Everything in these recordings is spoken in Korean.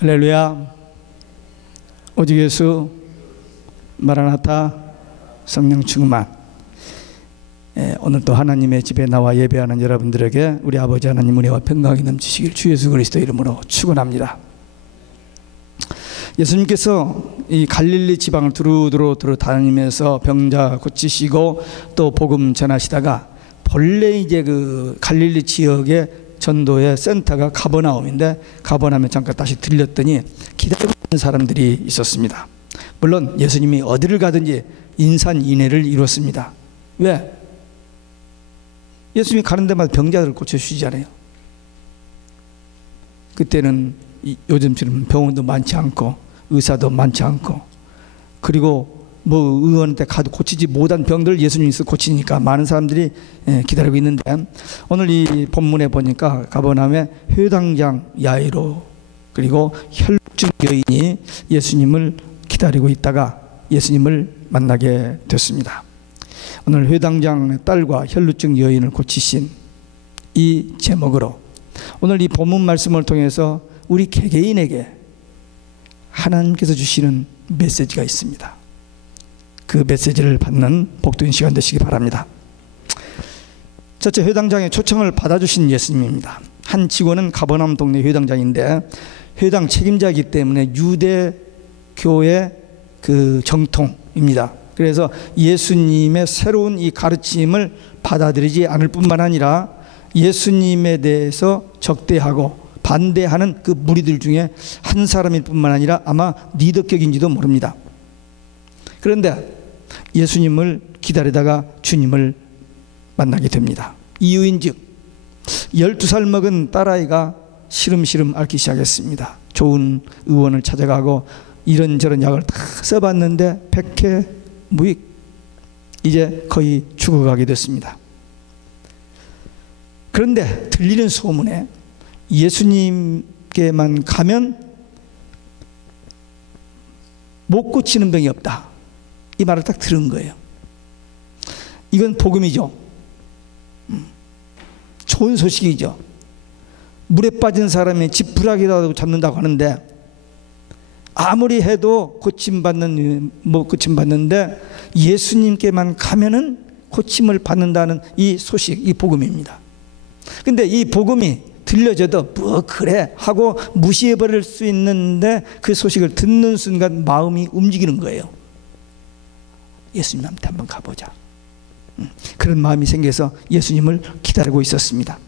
할렐루야. 오직 예수, 마라나타, 성령 충만. 오늘도 하나님의 집에 나와 예배하는 여러분들에게 우리 아버지 하나님 은혜와 평강이 넘치시길 주 예수 그리스도 이름으로 축원합니다. 예수님께서 이 갈릴리 지방을 두루두루 다니면서 병자 고치시고 또 복음 전하시다가 본래 이제 그 갈릴리 지역의 전도의 센터가 가버나움인데, 가버나움에 잠깐 다시 들렸더니 기다리고 있는 사람들이 있었습니다. 물론 예수님이 어디를 가든지 인산인해를 이뤘습니다. 왜? 예수님이 가는 데마다 병자들을 고쳐주시잖아요. 그때는 요즘처럼 병원도 많지 않고 의사도 많지 않고, 그리고 뭐 의원한테 가도 고치지 못한 병들을 예수님께서 고치니까 많은 사람들이 기다리고 있는데, 오늘 이 본문에 보니까 가버나움의 회당장 야이로 그리고 혈루증 여인이 예수님을 기다리고 있다가 예수님을 만나게 됐습니다. 오늘 회당장의 딸과 혈루증 여인을 고치신 이 제목으로 오늘 이 본문 말씀을 통해서 우리 개개인에게 하나님께서 주시는 메시지가 있습니다. 그 메시지를 받는 복된 시간 되시기 바랍니다. 첫째, 회당장의 초청을 받아주신 예수님입니다. 한 직원은 가버나움 동네 회당장인데 회당 책임자이기 때문에 유대교의 그 정통입니다. 그래서 예수님의 새로운 이 가르침을 받아들이지 않을 뿐만 아니라 예수님에 대해서 적대하고 반대하는 그 무리들 중에 한 사람일 뿐만 아니라 아마 리더격인지도 모릅니다. 그런데 예수님을 기다리다가 주님을 만나게 됩니다. 이유인즉 12살 먹은 딸아이가 시름시름 앓기 시작했습니다. 좋은 의원을 찾아가고 이런저런 약을 다 써봤는데 백해무익, 이제 거의 죽어가게 됐습니다. 그런데 들리는 소문에 예수님께만 가면 못 고치는 병이 없다, 이 말을 딱 들은 거예요. 이건 복음이죠. 좋은 소식이죠. 물에 빠진 사람이 지푸라기라도 잡는다고 하는데 아무리 해도 고침받는데 예수님께만 가면은 고침을 받는다는 이 소식, 이 복음입니다. 근데 이 복음이 들려져도 뭐 그래 하고 무시해버릴 수 있는데 그 소식을 듣는 순간 마음이 움직이는 거예요. 예수님한테 한번 가보자. 그런 마음이 생겨서 예수님을 기다리고 있었습니다.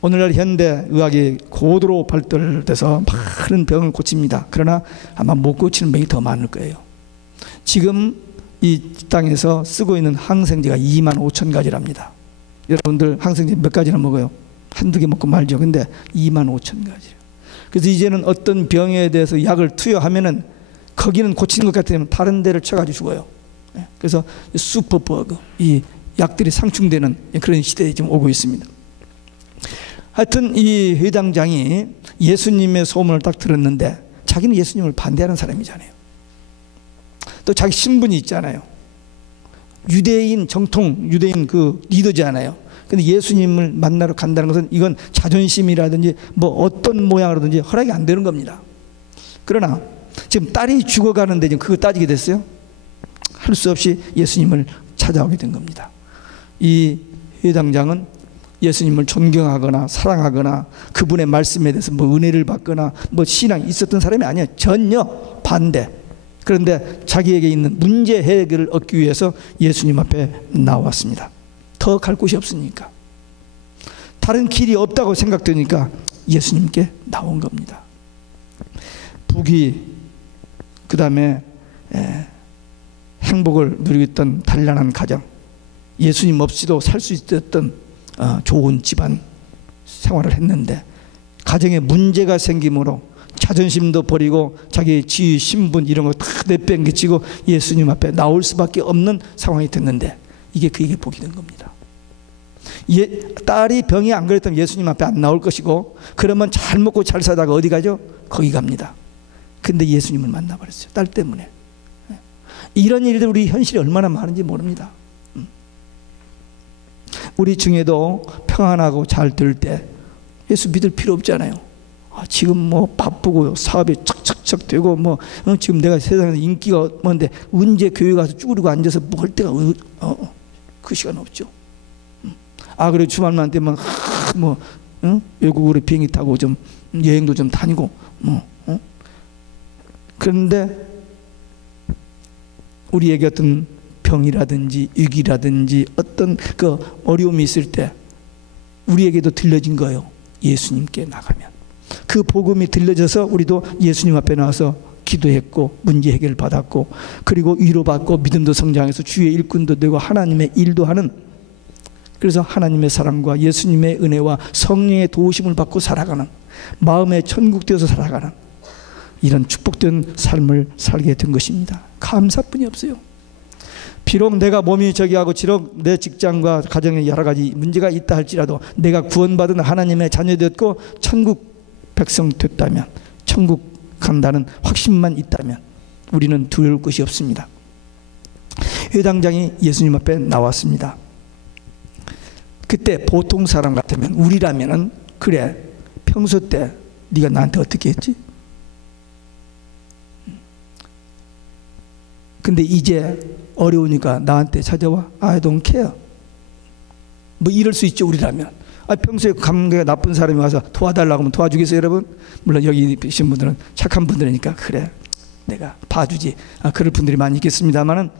오늘날 현대 의학이 고도로 발달돼서 많은 병을 고칩니다. 그러나 아마 못 고치는 병이 더 많을 거예요. 지금 이 땅에서 쓰고 있는 항생제가 25,000가지랍니다. 여러분들 항생제 몇 가지나 먹어요? 한두 개 먹고 말죠. 근데 25,000가지. 그래서 이제는 어떤 병에 대해서 약을 투여하면은 거기는 고치는 것 같으면 다른 데를 쳐가지고 죽어요. 그래서 슈퍼버그, 이 약들이 상충되는 그런 시대에 지금 오고 있습니다. 하여튼 이 회당장이 예수님의 소문을 딱 들었는데 자기는 예수님을 반대하는 사람이잖아요. 또 자기 신분이 있잖아요. 유대인 정통, 유대인 그 리더잖아요. 근데 예수님을 만나러 간다는 것은 이건 자존심이라든지 뭐 어떤 모양으로든지 허락이 안 되는 겁니다. 그러나 지금 딸이 죽어가는데 지금 그거 따지게 됐어요. 할 수 없이 예수님을 찾아오게 된 겁니다. 이 회당장은 예수님을 존경하거나 사랑하거나 그분의 말씀에 대해서 뭐 은혜를 받거나 뭐 신앙이 있었던 사람이 아니에요. 전혀 반대. 그런데 자기에게 있는 문제 해결을 얻기 위해서 예수님 앞에 나왔습니다. 더 갈 곳이 없으니까, 다른 길이 없다고 생각되니까 예수님께 나온 겁니다. 부귀, 그 다음에 행복을 누리고 있던 단란한 가정, 예수님 없이도 살 수 있었던 좋은 집안 생활을 했는데 가정에 문제가 생기므로 자존심도 버리고 자기 지위, 신분 이런 거 다 내팽개치고 예수님 앞에 나올 수밖에 없는 상황이 됐는데 이게 그에게 복이 된 겁니다. 딸이 병이 안 그랬다면 예수님 앞에 안 나올 것이고, 그러면 잘 먹고 잘 살다가 어디 가죠? 거기 갑니다. 근데 예수님을 만나버렸어요. 딸 때문에. 이런 일들 우리 현실에 얼마나 많은지 모릅니다. 우리 중에도 평안하고 잘 될 때 예수 믿을 필요 없잖아요. 지금 뭐 바쁘고 사업이 척척척 되고 뭐 지금 내가 세상에서 인기가 뭔데 언제 교회 가서 쭈그리고 앉아서 뭐 할 때가 그 시간 없죠. 그래 주말만 되면 뭐 외국으로 비행기 타고 좀 여행도 좀 다니고 그런데 우리에게 어떤 병이라든지 위기라든지 어떤 그 어려움이 있을 때 우리에게도 들려진 거예요. 예수님께 나가면 그 복음이 들려져서 우리도 예수님 앞에 나와서 기도했고 문제 해결 받았고 그리고 위로받고 믿음도 성장해서 주의 일꾼도 되고 하나님의 일도 하는, 그래서 하나님의 사랑과 예수님의 은혜와 성령의 도우심을 받고 살아가는, 마음의 천국 되어서 살아가는 이런 축복된 삶을 살게 된 것입니다. 감사뿐이 없어요. 비록 내가 몸이 저기하고 비록 내 직장과 가정에 여러 가지 문제가 있다 할지라도 내가 구원받은 하나님의 자녀 되었고 천국 백성 됐다면, 천국 간다는 확신만 있다면 우리는 두려울 것이 없습니다. 회당장이 예수님 앞에 나왔습니다. 그때 보통 사람 같으면, 우리라면은 그래 평소 때 네가 나한테 어떻게 했지? 근데 이제 어려우니까 나한테 찾아와? I don't care. 뭐 이럴 수 있죠, 우리라면. 평소에 감각이 나쁜 사람이 와서 도와달라고 하면 도와주겠어요, 여러분? 물론 여기 계신 분들은 착한 분들이니까 그래 내가 봐주지, 그럴 분들이 많이 있겠습니다만은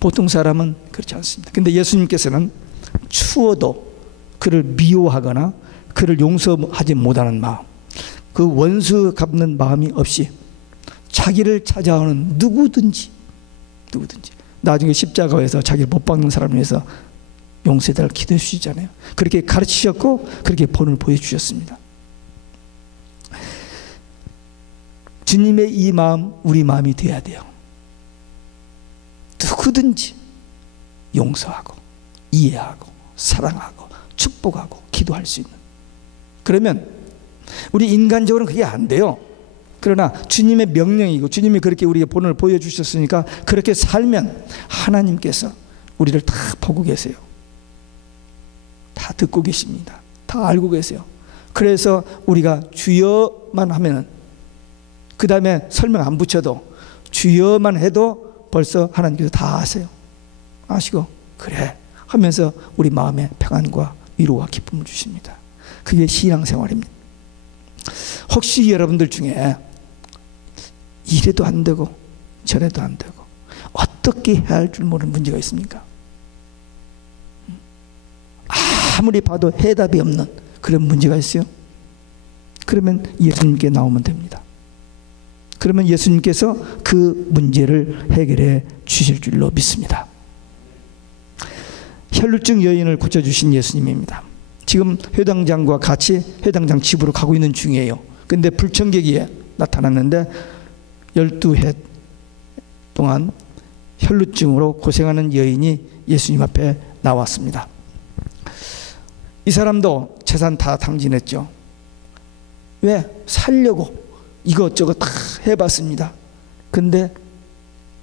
보통 사람은 그렇지 않습니다. 근데 예수님께서는 추워도 그를 미워하거나 그를 용서하지 못하는 마음, 그 원수 갚는 마음이 없이 자기를 찾아오는 누구든지 나중에 십자가에서 자기를 못 박는 사람을 위해서 용서해달라고 기도해 주시잖아요. 그렇게 가르치셨고 그렇게 본을 보여주셨습니다. 주님의 이 마음 우리 마음이 되어야 돼요. 누구든지 용서하고 이해하고 사랑하고 축복하고 기도할 수 있는, 그러면 우리 인간적으로는 그게 안 돼요. 그러나 주님의 명령이고 주님이 그렇게 우리에게 본을 보여주셨으니까 그렇게 살면 하나님께서 우리를 다 보고 계세요. 다 듣고 계십니다. 다 알고 계세요. 그래서 우리가 주여만 하면은, 그 다음에 설명 안 붙여도 주여만 해도 벌써 하나님께서 다 아세요. 아시고 그래 하면서 우리 마음에 평안과 위로와 기쁨을 주십니다. 그게 신앙생활입니다. 혹시 여러분들 중에 이래도 안 되고 저래도 안 되고 어떻게 해야 할 줄 모르는 문제가 있습니까? 아무리 봐도 해답이 없는 그런 문제가 있어요. 그러면 예수님께 나오면 됩니다. 그러면 예수님께서 그 문제를 해결해 주실 줄로 믿습니다. 혈루증 여인을 고쳐주신 예수님입니다. 지금 회당장과 같이 회당장 집으로 가고 있는 중이에요. 근데 불청객이 나타났는데 12해 동안 혈루증으로 고생하는 여인이 예수님 앞에 나왔습니다. 이 사람도 재산 다 탕진했죠. 왜? 살려고 이것저것 다 해봤습니다. 근데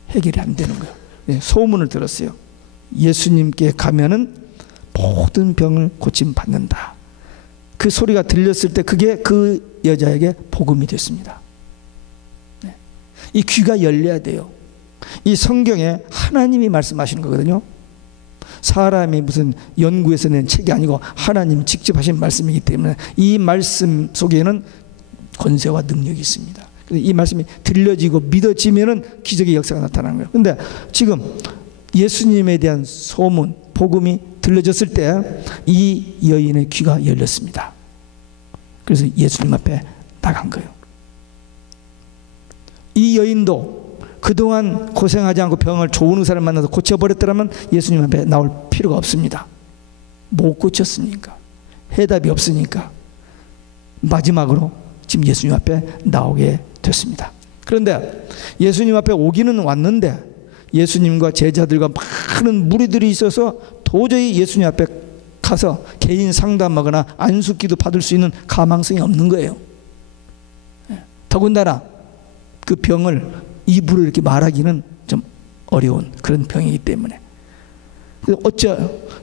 해결이 안 되는 거예요. 소문을 들었어요. 예수님께 가면은 모든 병을 고침받는다. 그 소리가 들렸을 때 그게 그 여자에게 복음이 됐습니다. 이 귀가 열려야 돼요. 이 성경에 하나님이 말씀하시는 거거든요. 사람이 무슨 연구해서 낸 책이 아니고 하나님 직접 하신 말씀이기 때문에 이 말씀 속에는 권세와 능력이 있습니다. 이 말씀이 들려지고 믿어지면은 기적의 역사가 나타나는 거예요. 근데 지금 예수님에 대한 소문, 복음이 들려졌을 때 이 여인의 귀가 열렸습니다. 그래서 예수님 앞에 나간 거예요. 이 여인도 그동안 고생하지 않고 병을 좋은 의사를 만나서 고쳐버렸더라면 예수님 앞에 나올 필요가 없습니다. 못 고쳤으니까, 해답이 없으니까 마지막으로 지금 예수님 앞에 나오게 됐습니다. 그런데 예수님 앞에 오기는 왔는데 예수님과 제자들과 많은 무리들이 있어서 도저히 예수님 앞에 가서 개인 상담하거나 안수기도 받을 수 있는 가망성이 없는 거예요. 더군다나 그 병을 입으로 이렇게 말하기는 좀 어려운 그런 병이기 때문에 어째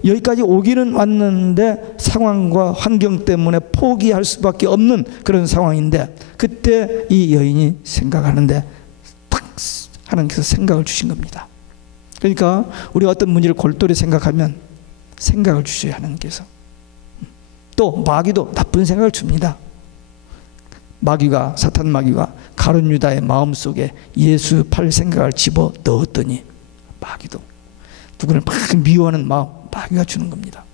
여기까지 오기는 왔는데 상황과 환경 때문에 포기할 수밖에 없는 그런 상황인데, 그때 이 여인이 생각하는데 딱 하나님께서 생각을 주신 겁니다. 그러니까 우리가 어떤 문제를 골똘히 생각하면 생각을 주셔야 하나님께서. 또 마귀도 나쁜 생각을 줍니다. 마귀가, 사탄 마귀가 가룟 유다의 마음속에 예수 팔 생각을 집어 넣었더니 마귀도 누구를 막 미워하는 마음 마귀가 주는 겁니다.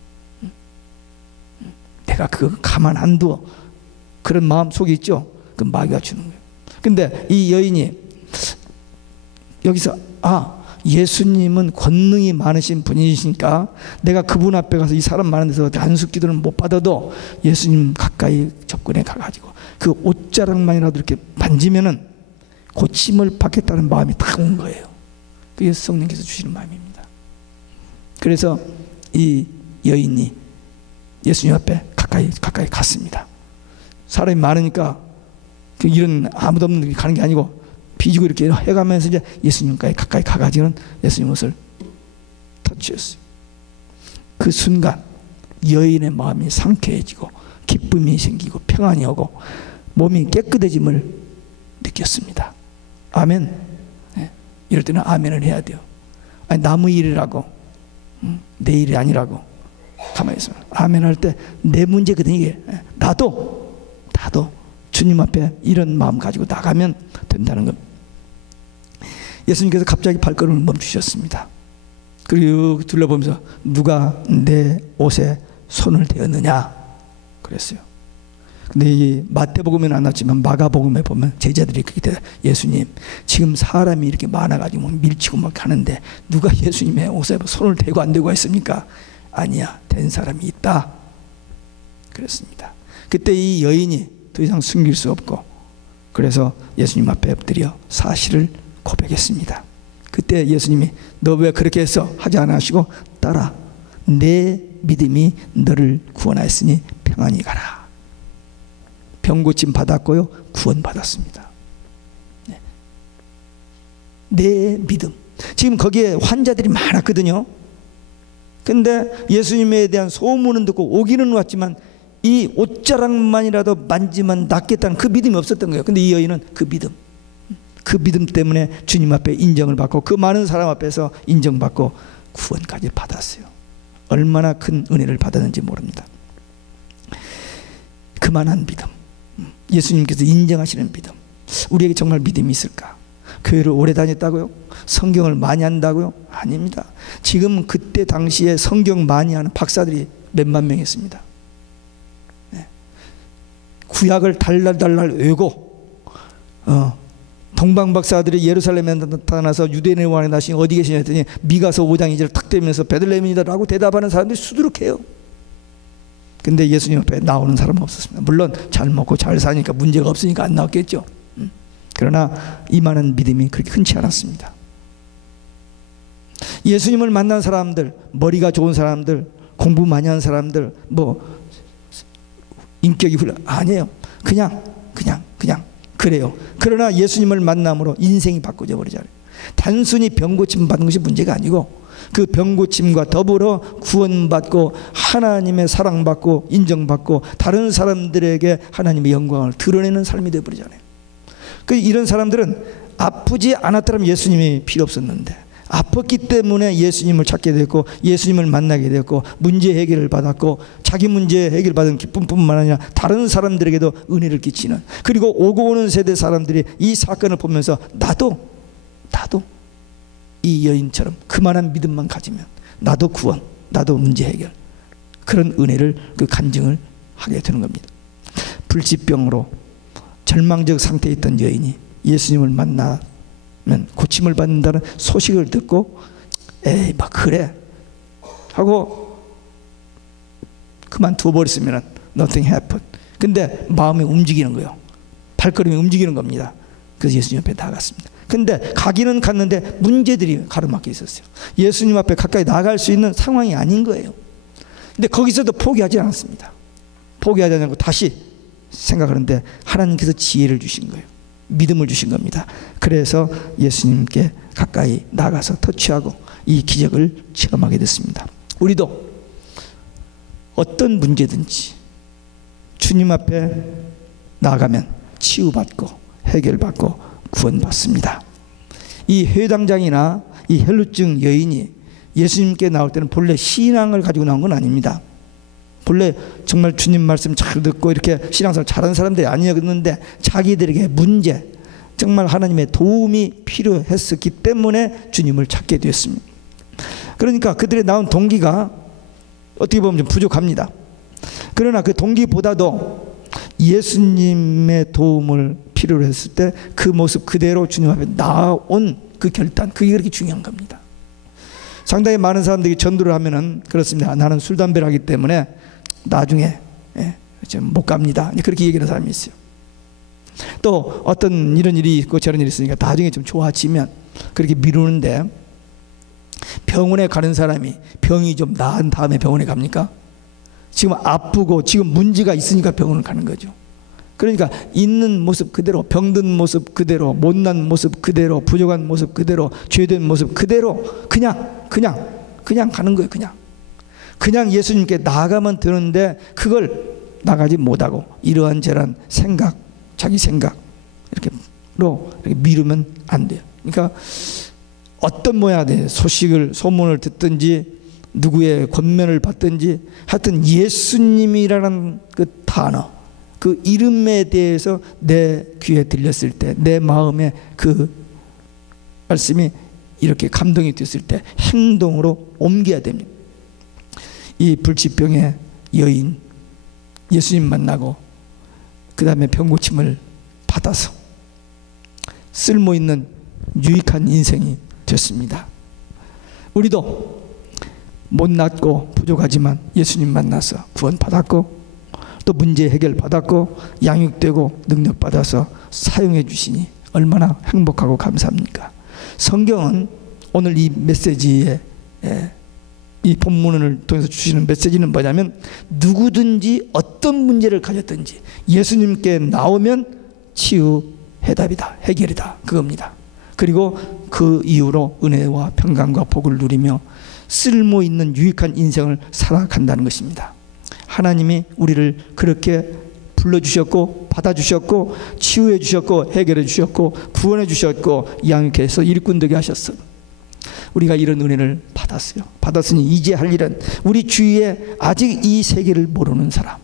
내가 그거 가만 안 두어, 그런 마음 속에 있죠. 그 마귀가 주는 거예요. 근데 이 여인이 여기서 예수님은 권능이 많으신 분이시니까 내가 그분 앞에 가서 이 사람 많은 데서 안수기도는 못 받아도 예수님 가까이 접근해 가가지고 그 옷자락만이라도 이렇게 만지면은 고침을 받겠다는 마음이 딱 온 거예요. 그게 성령께서 주시는 마음입니다. 그래서 이 여인이 예수님 앞에 가까이 갔습니다. 사람이 많으니까 그 이런 아무도 없는 데 가는 게 아니고 비지고 이렇게 해가면서 이제 예수님까지 가까이 가가지고는 예수님 옷을 터치했어요. 그 순간 여인의 마음이 상쾌해지고 기쁨이 생기고 평안이 오고 몸이 깨끗해짐을 느꼈습니다. 아멘. 네. 이럴 때는 아멘을 해야 돼요. 아니, 남의 일이라고, 내 일이 아니라고 가만히 있으면 아멘 할 때 내 문제거든 이게. 나도 주님 앞에 이런 마음 가지고 나가면 된다는 겁니다. 예수님께서 갑자기 발걸음을 멈추셨습니다. 그리고 둘러보면서 누가 내 옷에 손을 대었느냐 그랬어요. 근데 이 마태복음에는 안 나왔지만 마가복음에 보면 제자들이 그렇게 대답해요. 예수님, 지금 사람이 이렇게 많아가지고 밀치고 막 하는데 누가 예수님의 옷에 손을 대고 안 대고 했습니까? 아니야, 된 사람이 있다 그랬습니다. 그때 이 여인이 더 이상 숨길 수 없고 그래서 예수님 앞에 엎드려 사실을 고백했습니다. 그때 예수님이 너 왜 그렇게 했어? 하지 않아 하시고 따라 내 믿음이 너를 구원하였으니 평안히 가라. 병고침 받았고요, 구원 받았습니다. 네. 내 믿음. 지금 거기에 환자들이 많았거든요. 근데 예수님에 대한 소문은 듣고 오기는 왔지만 이 옷자락만이라도 만지면 낫겠다는 그 믿음이 없었던 거예요. 근데 이 여인은 그 믿음 때문에 주님 앞에 인정을 받고 그 많은 사람 앞에서 인정받고 구원까지 받았어요. 얼마나 큰 은혜를 받았는지 모릅니다. 그만한 믿음, 예수님께서 인정하시는 믿음. 우리에게 정말 믿음이 있을까? 교회를 오래 다녔다고요? 성경을 많이 한다고요? 아닙니다. 지금 그때 당시에 성경 많이 하는 박사들이 몇만 명 있습니다. 네. 구약을 달랄달랄 외우고 동방 박사들이 예루살렘에 나타나서 유대인의 왕이 나신 어디 계시냐 했더니 미가서 5장 2절을 탁 대면서 베들레헴이다라고 대답하는 사람들이 수두룩해요. 근데 예수님 앞에 나오는 사람은 없었습니다. 물론 잘 먹고 잘 사니까 문제가 없으니까 안 나왔겠죠. 그러나 이만한 믿음이 그렇게 흔치 않았습니다. 예수님을 만난 사람들, 머리가 좋은 사람들, 공부 많이 한 사람들, 뭐 인격이 아니에요. 그냥 그래요. 그러나 예수님을 만남으로 인생이 바꿔져 버리잖아요. 단순히 병고침 받는 것이 문제가 아니고 그 병고침과 더불어 구원받고 하나님의 사랑받고 인정받고 다른 사람들에게 하나님의 영광을 드러내는 삶이 되어버리잖아요. 그 이런 사람들은 아프지 않았더라면 예수님이 필요 없었는데 아팠기 때문에 예수님을 찾게 됐고 예수님을 만나게 됐고 문제 해결을 받았고 자기 문제 해결받은 기쁨뿐만 아니라 다른 사람들에게도 은혜를 끼치는, 그리고 오고 오는 세대 사람들이 이 사건을 보면서 나도 이 여인처럼 그만한 믿음만 가지면 나도 구원, 나도 문제 해결, 그런 은혜를 그 간증을 하게 되는 겁니다. 불치병으로 절망적 상태에 있던 여인이 예수님을 만나면 고침을 받는다는 소식을 듣고 에이 막 그래 하고 그만두어 버렸으면 nothing happened. 근데 마음이 움직이는 거예요. 발걸음이 움직이는 겁니다. 그래서 예수님 앞에 나갔습니다. 근데 가기는 갔는데 문제들이 가로막혀 있었어요. 예수님 앞에 가까이 나갈 수 있는 상황이 아닌 거예요. 근데 거기서도 포기하지 않았습니다. 포기하지 않고 다시 생각하는데 하나님께서 지혜를 주신 거예요. 믿음을 주신 겁니다. 그래서 예수님께 가까이 나가서 터치하고 이 기적을 체험하게 됐습니다. 우리도 어떤 문제든지 주님 앞에 나아가면 치유받고 해결받고 구원받습니다. 이 회당장이나 이 혈루증 여인이 예수님께 나올 때는 본래 신앙을 가지고 나온 건 아닙니다. 본래 정말 주님 말씀 잘 듣고 이렇게 신앙생활 잘하는 사람들이 아니었는데 자기들에게 문제, 정말 하나님의 도움이 필요했었기 때문에 주님을 찾게 되었습니다. 그러니까 그들의 나온 동기가 어떻게 보면 좀 부족합니다. 그러나 그 동기보다도 예수님의 도움을 필요로 했을 때 그 모습 그대로 주님 앞에 나온 그 결단, 그게 그렇게 중요한 겁니다. 상당히 많은 사람들이 전도를 하면은 그렇습니다. 나는 술, 담배를 하기 때문에 나중에 못 갑니다. 그렇게 얘기하는 사람이 있어요. 또 어떤 이런 일이 있고 저런 일이 있으니까 나중에 좀 좋아지면 그렇게 미루는데, 병원에 가는 사람이 병이 좀 나은 다음에 병원에 갑니까? 지금 아프고 지금 문제가 있으니까 병원을 가는 거죠. 그러니까 있는 모습 그대로, 병든 모습 그대로, 못난 모습 그대로, 부족한 모습 그대로, 죄된 모습 그대로 그냥 가는 거예요. 그냥 예수님께 나아가면 되는데 그걸 나가지 못하고 이러한 저러한 생각, 자기 생각 이렇게 미루면 안 돼요. 그러니까 어떤 모양의 소문을 듣든지 누구의 권면을 받든지 하여튼 예수님이라는 그 단어, 그 이름에 대해서 내 귀에 들렸을 때, 내 마음에 그 말씀이 이렇게 감동이 됐을 때 행동으로 옮겨야 됩니다. 이 불치병의 여인, 예수님 만나고 그 다음에 병고침을 받아서 쓸모있는 유익한 인생이 됐습니다. 우리도 못났고 부족하지만 예수님 만나서 구원받았고 또 문제 해결받았고 양육되고 능력받아서 사용해 주시니 얼마나 행복하고 감사합니까? 성경은 오늘 이 메시지에 이 본문을 통해서 주시는 메시지는 뭐냐면, 누구든지 어떤 문제를 가졌든지 예수님께 나오면 치유 해답이다, 해결이다, 그겁니다. 그리고 그 이후로 은혜와 평강과 복을 누리며 쓸모있는 유익한 인생을 살아간다는 것입니다. 하나님이 우리를 그렇게 불러주셨고 받아주셨고 치유해 주셨고 해결해 주셨고 구원해 주셨고 양육해서 일꾼 되게 하셨어. 우리가 이런 은혜를 받았어요. 받았으니 이제 할 일은 우리 주위에 아직 이 세계를 모르는 사람,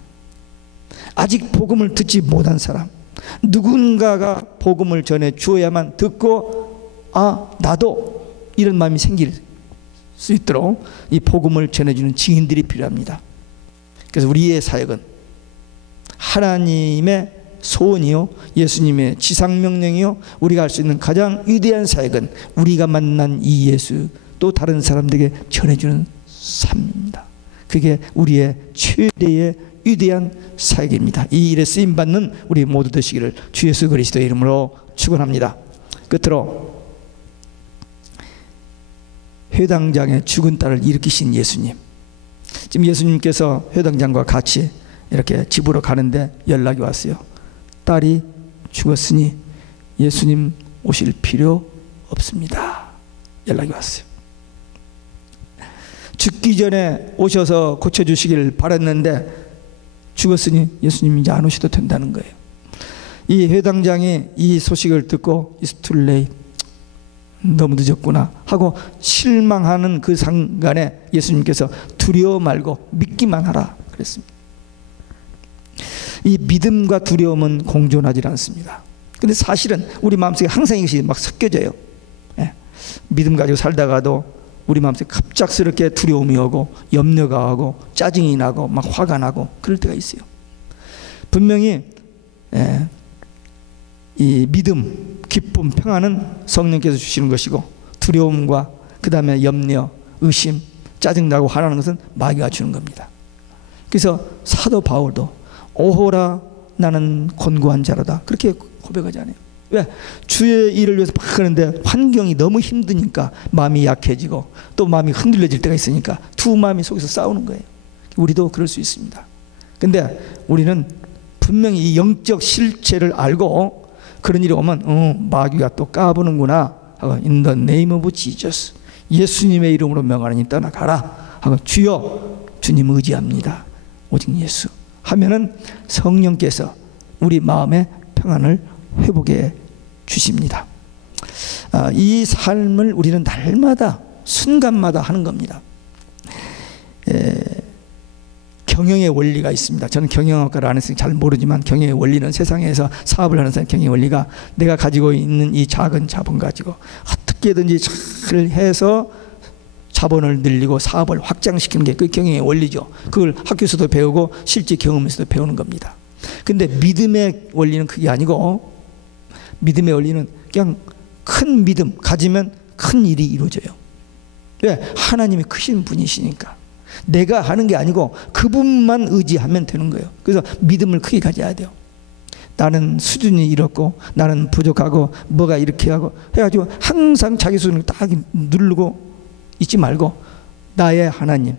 아직 복음을 듣지 못한 사람, 누군가가 복음을 전해 주어야만 듣고 나도 이런 마음이 생길 수 있도록 이 복음을 전해주는 증인들이 필요합니다. 그래서 우리의 사역은 하나님의 소원이요, 예수님의 지상명령이요, 우리가 할 수 있는 가장 위대한 사역은 우리가 만난 이 예수 또 다른 사람들에게 전해주는 삶입니다. 그게 우리의 최대의 위대한 사역입니다. 이 일에 쓰임받는 우리 모두 되시기를 주 예수 그리스도의 이름으로 축원합니다. 끝으로 회당장의 죽은 딸을 일으키신 예수님, 지금 예수님께서 회당장과 같이 이렇게 집으로 가는데 연락이 왔어요. 딸이 죽었으니 예수님 오실 필요 없습니다. 연락이 왔어요. 죽기 전에 오셔서 고쳐주시길 바랐는데 죽었으니 예수님 이제 안 오셔도 된다는 거예요. 이 회당장이 이 소식을 듣고 It's too late, 너무 늦었구나 하고 실망하는 그 순간에 예수님께서 두려워 말고 믿기만 하라 그랬습니다. 이 믿음과 두려움은 공존하지 않습니다. 근데 사실은 우리 마음속에 항상 이것이 막 섞여져요. 믿음 가지고 살다가도 우리 마음속에 갑작스럽게 두려움이 오고 염려가 오고 짜증이 나고 막 화가 나고 그럴 때가 있어요. 분명히 이 믿음, 기쁨, 평안은 성령께서 주시는 것이고, 두려움과 그 다음에 염려, 의심, 짜증나고 화나는 것은 마귀가 주는 겁니다. 그래서 사도 바울도 오호라 나는 곤고한 자로다 그렇게 고백하잖아요. 왜? 주의 일을 위해서 막 하는데 환경이 너무 힘드니까 마음이 약해지고 또 마음이 흔들려질 때가 있으니까 두 마음이 속에서 싸우는 거예요. 우리도 그럴 수 있습니다. 근데 우리는 분명히 이 영적 실체를 알고 그런 일이 오면 마귀가 또 까부는구나 하고 In the name of Jesus, 예수님의 이름으로 명하노니 떠나가라 하고 주여 주님 의지합니다. 오직 예수 하면은 성령께서 우리 마음의 평안을 회복해 주십니다. 이 삶을 우리는 날마다 순간마다 하는 겁니다. 경영의 원리가 있습니다. 저는 경영학과를 안 했으니 잘 모르지만 경영의 원리는 세상에서 사업을 하는 사람 경영의 원리가 내가 가지고 있는 이 작은 자본 가지고 어떻게든지 잘 해서 자본을 늘리고 사업을 확장시키는 게 그 경영의 원리죠. 그걸 학교에서도 배우고 실제 경험에서도 배우는 겁니다. 근데 믿음의 원리는 그게 아니고 믿음의 원리는 그냥 큰 믿음 가지면 큰 일이 이루어져요. 왜? 하나님이 크신 분이시니까. 내가 하는 게 아니고 그분만 의지하면 되는 거예요. 그래서 믿음을 크게 가져야 돼요. 나는 수준이 이렇고 나는 부족하고 뭐가 이렇게 하고 해가지고 항상 자기 수준을 딱 누르고 있지 말고 나의 하나님,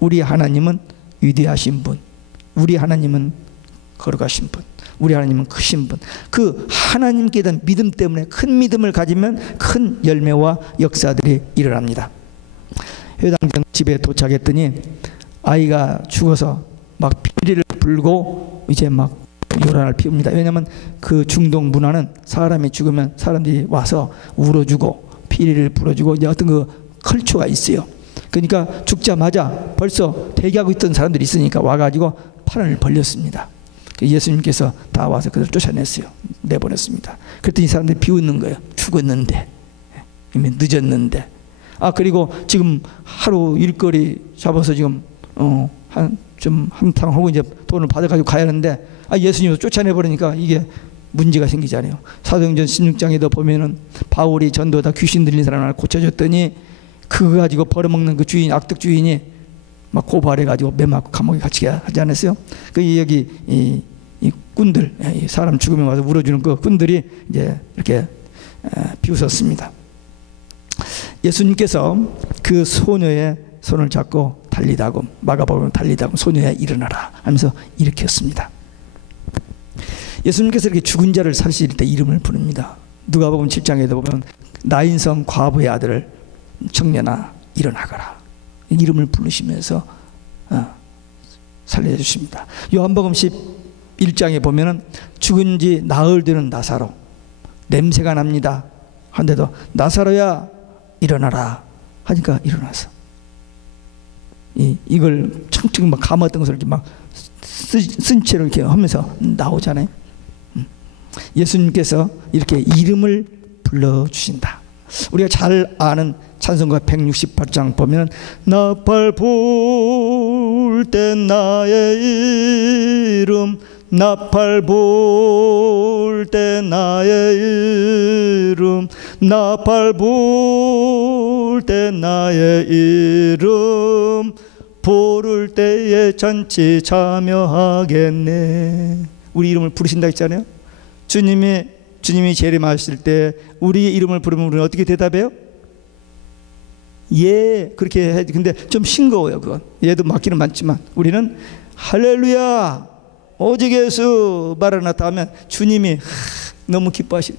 우리 하나님은 위대하신 분, 우리 하나님은 거룩하신 분, 우리 하나님은 크신 분. 그 하나님께 대한 믿음 때문에 큰 믿음을 가지면 큰 열매와 역사들이 일어납니다. 회당장 집에 도착했더니 아이가 죽어서 막 피리를 불고 이제 막 요란을 피웁니다. 왜냐하면 그 중동 문화는 사람이 죽으면 사람들이 와서 울어주고 피리를 불어주고 이제 어떤 그 컬처가 있어요. 그러니까 죽자마자 벌써 대기하고 있던 사람들이 있으니까 와가지고 팔을 벌렸습니다. 예수님께서 다 와서 그들을 쫓아냈어요. 내보냈습니다. 그랬더니 이 사람들이 비웃는 거예요. 죽었는데, 이미 늦었는데. 그리고 지금 하루 일거리 잡아서 지금 좀 한탕 하고 이제 돈을 받아가지고 가야 하는데 예수님을 쫓아내버리니까 이게 문제가 생기잖아요. 사도행전 16장에도 보면은 바울이 전도하다 귀신 들린 사람을 고쳐줬더니 그거 가지고 벌어먹는 그 주인, 악덕 주인이 막 고발해가지고 매 맞고 감옥에 갇히게 하지 않았어요? 그 여기 이 꾼들, 이 사람 죽으면 와서 울어주는 그 꾼들이 이제 이렇게 비웃었습니다. 예수님께서 그 소녀의 손을 잡고 달리다고, 마가복음 달리다고 소녀야 일어나라 하면서 일으켰습니다. 예수님께서 이렇게 죽은 자를 살리실 때 이름을 부릅니다. 누가복음 7장에도 보면 나인성 과부의 아들을 청년아 일어나거라 이름을 부르시면서 살려주십니다. 요한복음 11장에 보면은 죽은 지 나흘 되는 나사로 냄새가 납니다. 한데도 나사로야 일어나라 하니까 일어나서 이걸 청청 막 감았던 것을 이렇게 막 쓴 채로 이렇게 하면서 나오잖아요. 예수님께서 이렇게 이름을 불러주신다. 우리가 잘 아는 찬송가 168장 보면 나팔 불 때 나의 이름 나팔 불 때 나의 이름 나팔 불 때 나의 이름 부를 때에 잔치 참여하겠네. 우리 이름을 부르신다 했잖아요. 주님이 재림하실 때 우리 이름을 부르면 우리는 어떻게 대답해요? 예, 그렇게 해. 근데 좀 싱거워요. 그건 얘도 맞기는 많지만 우리는 할렐루야 오직 예수 마라나타 하면 주님이 너무 기뻐하시.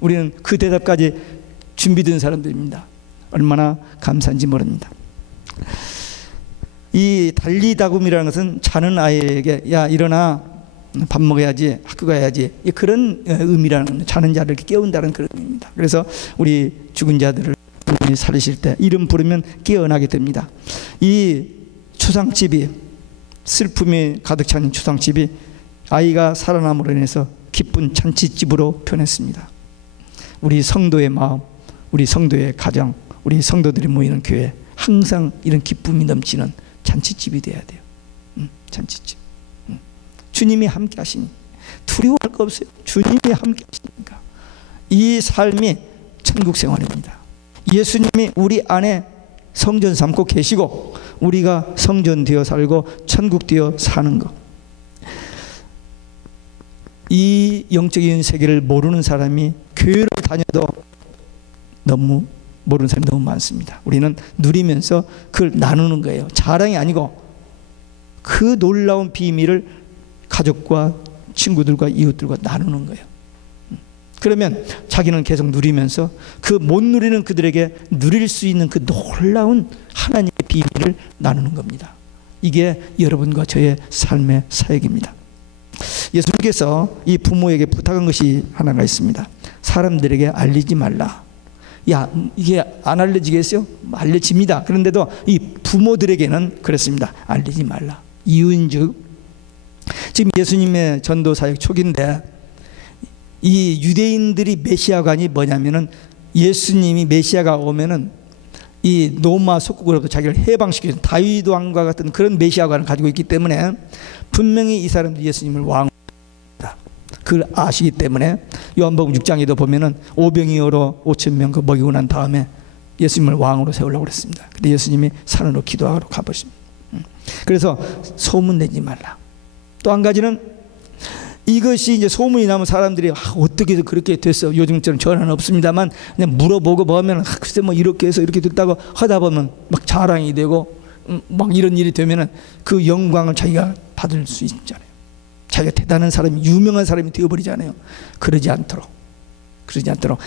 우리는 그 대답까지 준비된 사람들입니다. 얼마나 감사한지 모릅니다. 이 달리다굼이라는 것은 자는 아이에게 야 일어나 밥 먹어야지 학교 가야지 그런 의미라는 겁니다. 자는 자를 이렇게 깨운다는 그런 의미입니다. 그래서 우리 죽은 자들을 살리실 때 이름 부르면 깨어나게 됩니다. 이 추상집이 슬픔이 가득 찬 추상집이 아이가 살아남으로 인해서 기쁜 잔치집으로 변했습니다. 우리 성도의 마음, 우리 성도의 가정, 우리 성도들이 모이는 교회 항상 이런 기쁨이 넘치는 잔치집이 돼야 돼요. 잔치집. 주님이 함께 하시니 두려워할 거 없어요. 주님이 함께 하시니까 이 삶이 천국 생활입니다. 예수님이 우리 안에 성전 삼고 계시고 우리가 성전 되어 살고 천국 되어 사는 것. 이 영적인 세계를 모르는 사람이 교회를 다녀도 너무 모르는 사람이 너무 많습니다. 우리는 누리면서 그걸 나누는 거예요. 자랑이 아니고 그 놀라운 비밀을 가족과 친구들과 이웃들과 나누는 거예요. 그러면 자기는 계속 누리면서 그 못 누리는 그들에게 누릴 수 있는 그 놀라운 하나님의 비밀을 나누는 겁니다. 이게 여러분과 저의 삶의 사역입니다. 예수님께서 이 부모에게 부탁한 것이 하나가 있습니다. 사람들에게 알리지 말라. 야, 이게 안 알려지겠어요? 알려집니다. 그런데도 이 부모들에게는 그랬습니다. 알리지 말라. 이유인즉 지금 예수님의 전도 사역 초기인데 이 유대인들이 메시아관이 뭐냐면은 예수님이 메시아가 오면은 이 로마 속국으로부터 자기를 해방시키는 다윗 왕과 같은 그런 메시아관을 가지고 있기 때문에 분명히 이 사람들이 예수님을 왕 그걸 아시기 때문에 요한복음 6장에도 보면은 오병이어로 5,000명 그 먹이고 난 다음에 예수님을 왕으로 세우려고 그랬습니다. 근데 예수님이 산으로 기도하러 가버렸습니다. 그래서 소문 내지 말라. 또 한 가지는 이것이 이제 소문이 나면 사람들이 어떻게 그렇게 됐어? 요즘처럼 전화는 없습니다만 그냥 물어보고 보면 글쎄 뭐 이렇게 해서 이렇게 됐다고 하다 보면 막 자랑이 되고 막 이런 일이 되면은 그 영광을 자기가 받을 수 있잖아요. 자기가 대단한 사람이 유명한 사람이 되어버리잖아요. 그러지 않도록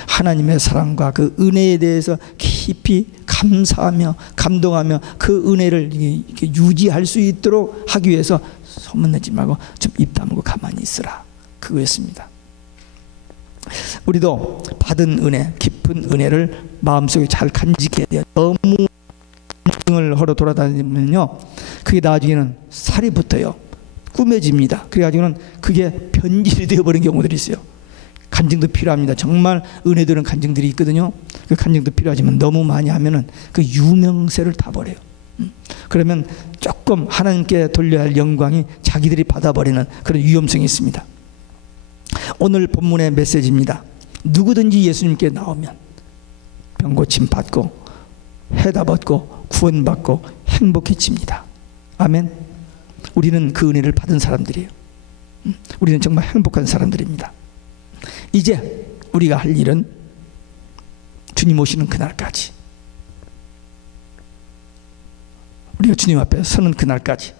하나님의 사랑과 그 은혜에 대해서 깊이 감사하며 감동하며 그 은혜를 이렇게 유지할 수 있도록 하기 위해서 소문내지 말고 좀 입 다물고 가만히 있으라. 그거였습니다. 우리도 받은 은혜, 깊은 은혜를 마음속에 잘 간직해야 돼요. 너무 을 하러 돌아다니면요, 그게 나중에는 살이 붙어요. 꾸며집니다. 그래가지고는 그게 변질이 되어버린 경우들이 있어요. 간증도 필요합니다. 정말 은혜들은 간증들이 있거든요. 그 간증도 필요하지만 너무 많이 하면은 그 유명세를 다 버려요. 그러면 조금 하나님께 돌려야 할 영광이 자기들이 받아버리는 그런 위험성이 있습니다. 오늘 본문의 메시지입니다. 누구든지 예수님께 나오면 병고침 받고 해답 얻고 구원받고 행복해집니다. 아멘. 우리는 그 은혜를 받은 사람들이에요. 우리는 정말 행복한 사람들입니다. 이제 우리가 할 일은 주님 오시는 그날까지, 우리가 주님 앞에 서는 그날까지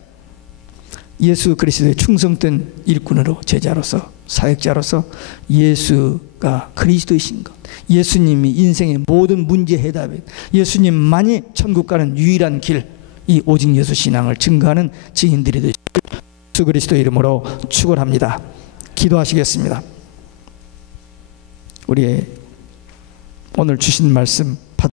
예수 그리스도의 충성된 일꾼으로, 제자로서, 사역자로서 예수가 그리스도이신 것, 예수님이 인생의 모든 문제 해답인, 예수님만이 천국 가는 유일한 길, 이 오직 예수 신앙을 증거하는 증인들이 되시길 예수 그리스도의 이름으로 축원합니다. 기도하시겠습니다. 우리 오늘 주신 말씀